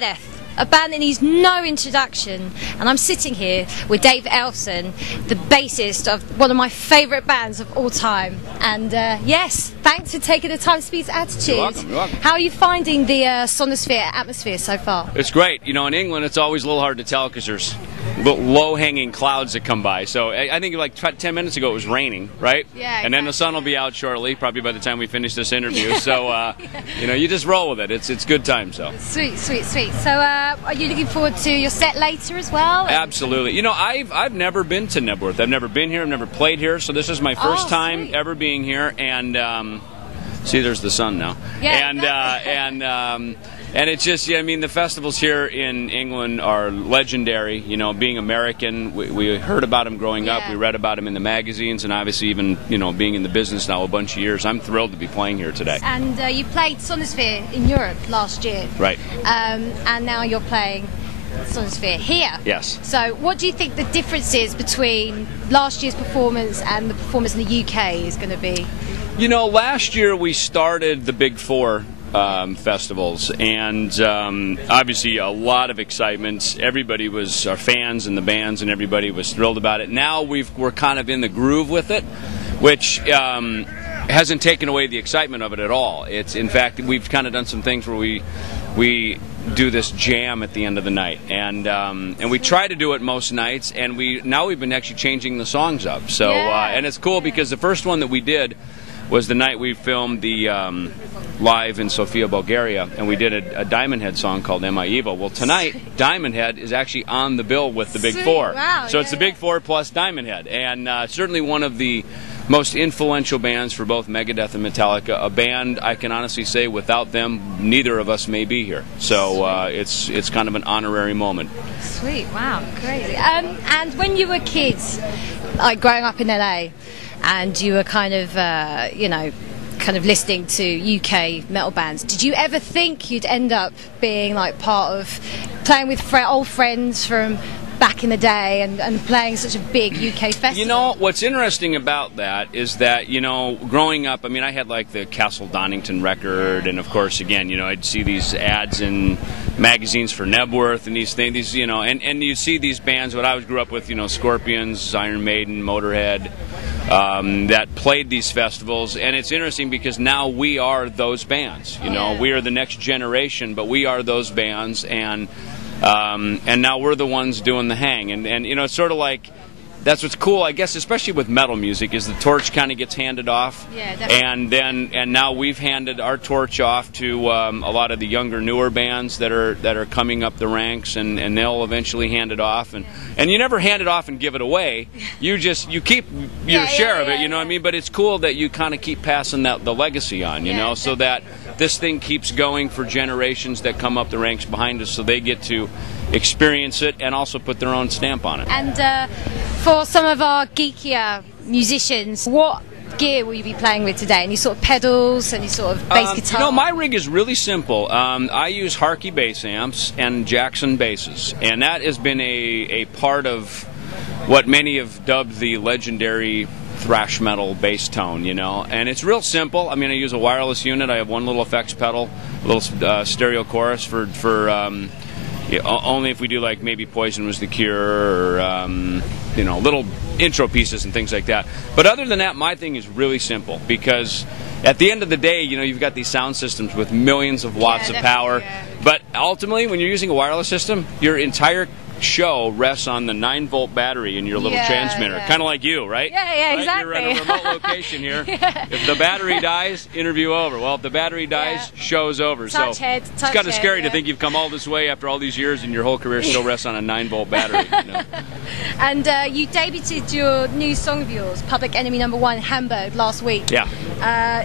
Megadeth, a band that needs no introduction, and I'm sitting here with Dave Ellefson, the bassist of one of my favourite bands of all time. And yes, thanks for taking the time to speak to Attitude. You're welcome, you're welcome. How are you finding the Sonisphere atmosphere so far? It's great. You know, in England it's always a little hard to tell because there's low-hanging clouds that come by. So I think like 10 minutes ago it was raining, right? Yeah, exactly. And then the sun will be out shortly, probably by the time we finish this interview. So, you know, you just roll with it. It's good time, so. Sweet, sweet, sweet. So are you looking forward to your set later as well? Absolutely. You know, I've never been to Nebworth. I've never been here. I've never played here. So this is my first time ever being here. And see, there's the sun now. Yeah, and it's just, yeah, I mean, the festivals here in England are legendary. You know, being American, we heard about them growing up. We read about them in the magazines, and obviously even, you know, being in the business now a bunch of years, I'm thrilled to be playing here today. And you played Sonisphere in Europe last year. Right. And now you're playing Sonisphere here. Yes. So what do you think the difference is between last year's performance and the performance in the UK is going to be? You know, last year we started the Big Four festivals, and obviously a lot of excitement. Everybody was, our fans and the bands, and everybody was thrilled about it. Now we're kind of in the groove with it, which hasn't taken away the excitement of it at all. It's, in fact, we've kind of done some things where we do this jam at the end of the night, and we try to do it most nights, and now we've been actually changing the songs up. So and it's cool because the first one that we did was the night we filmed the live in Sofia, Bulgaria, and we did a Diamond Head song called Am I Evil? Well, tonight, Diamond Head is actually on the bill with the Big Four. Wow, so it's the Big Four plus Diamond Head, and certainly one of the most influential bands for both Megadeth and Metallica, a band I can honestly say without them, neither of us may be here. So it's kind of an honorary moment. Sweet, wow, crazy. And when you were kids, like growing up in LA, and you were kind of, you know, kind of listening to UK metal bands, did you ever think you'd end up being like part of playing with old friends from back in the day and playing such a big UK festival? You know, what's interesting about that is that, you know, growing up, I mean, I had like the Castle Donington record, and of course, again, you know, I'd see these ads in magazines for Nebworth and these things, you know, and you see these bands, what I grew up with, you know, Scorpions, Iron Maiden, Motorhead, that played these festivals, and it's interesting because now we are those bands, you know, we are the next generation, but we are those bands, and now we're the ones doing the hang, and you know, it's sort of like, that's what's cool, I guess, especially with metal music, is the torch kind of gets handed off. Yeah, definitely. And now we've handed our torch off to a lot of the younger, newer bands that are coming up the ranks, and they'll eventually hand it off. And you never hand it off and give it away. You keep your share of it, you know what I mean? But it's cool that you kind of keep passing the legacy on, you know, so that this thing keeps going for generations that come up the ranks behind us, so they get to experience it and also put their own stamp on it. And for some of our geekier musicians, what gear will you be playing with today? Any sort of pedals, any sort of bass guitar? You know, my rig is really simple. I use Harkey bass amps and Jackson basses, and that has been a part of what many have dubbed the legendary thrash metal bass tone, you know, and it's real simple. I mean, I use a wireless unit. I have one little effects pedal, a little stereo chorus for only if we do like maybe Poison Was the Cure, or you know, little intro pieces and things like that. But other than that, my thing is really simple, because at the end of the day, you know, you've got these sound systems with millions of watts of power, but ultimately when you're using a wireless system, your entire show rests on the 9-volt battery in your little transmitter, kind of like you, right? Yeah, exactly. You're at a remote location here. If the battery dies, interview over. Well, if the battery dies, show's over. It's kind of scary to think you've come all this way after all these years and your whole career still rests on a 9-volt battery. You know? And you debuted your new song of yours, Public Enemy #1, Hamburg, last week. Yeah.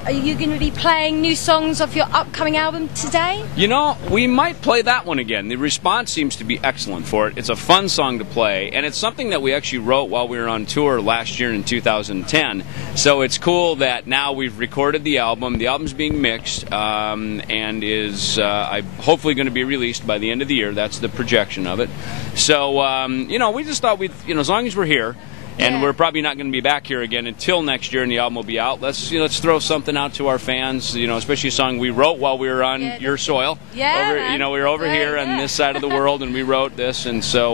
Are you going to be playing new songs off your upcoming album today? You know, we might play that one again. The response seems to be excellent for it. It's a fun song to play, and it's something that we actually wrote while we were on tour last year in 2010. So it's cool that now we've recorded the album. The album's being mixed and is hopefully going to be released by the end of the year. That's the projection of it. So, you know, we just thought as long as we're here, and Yeah. we're probably not going to be back here again until next year, and the album will be out. Let's throw something out to our fans. Especially a song we wrote while we were on your soil. Yeah, over, man. we were over here on Yeah. this side of the world, and we wrote this, and so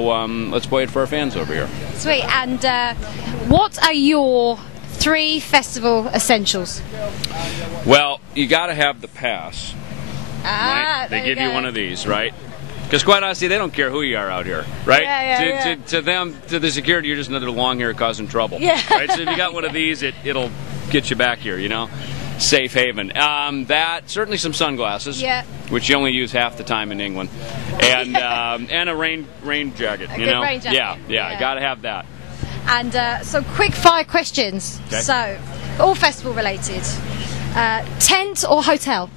let's play it for our fans over here. Sweet. And what are your 3 festival essentials? Well, you got to have the pass. Right? They give you one of these, right? Because quite honestly, they don't care who you are out here, right? To them, to the security, you're just another long hair causing trouble. Yeah. Right? So if you got one of these, it'll get you back here, Safe haven. That, certainly some sunglasses, which you only use half the time in England, and a rain jacket, A good rain jacket. Yeah, got to have that. And so quick 5 questions. Okay. So, all festival related. Tent or hotel?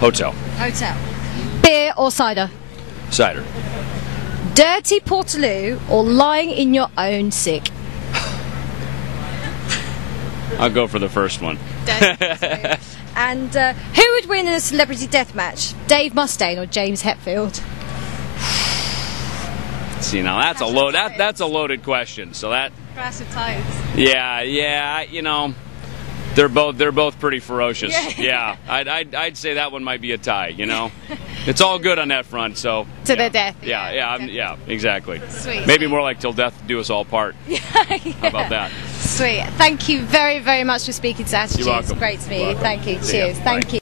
Hotel. Hotel. Beer or cider? Cider. Dirty Portaloo or lying in your own sick? I'll go for the first one. Dirty Portaloo. And who would win in a celebrity death match? Dave Mustaine or James Hetfield? See, now that's a loaded question. So that. Clash of Titans. Yeah. They're both pretty ferocious. Yeah. I'd say that one might be a tie. It's all good on that front. So To the death. Yeah, exactly. Sweet. Maybe more like till death do us all part. How about that? Sweet. Thank you very, very much for speaking to us. You're welcome. Great to meet you. Welcome. Thank you. See ya. Cheers. Thank Bye. you.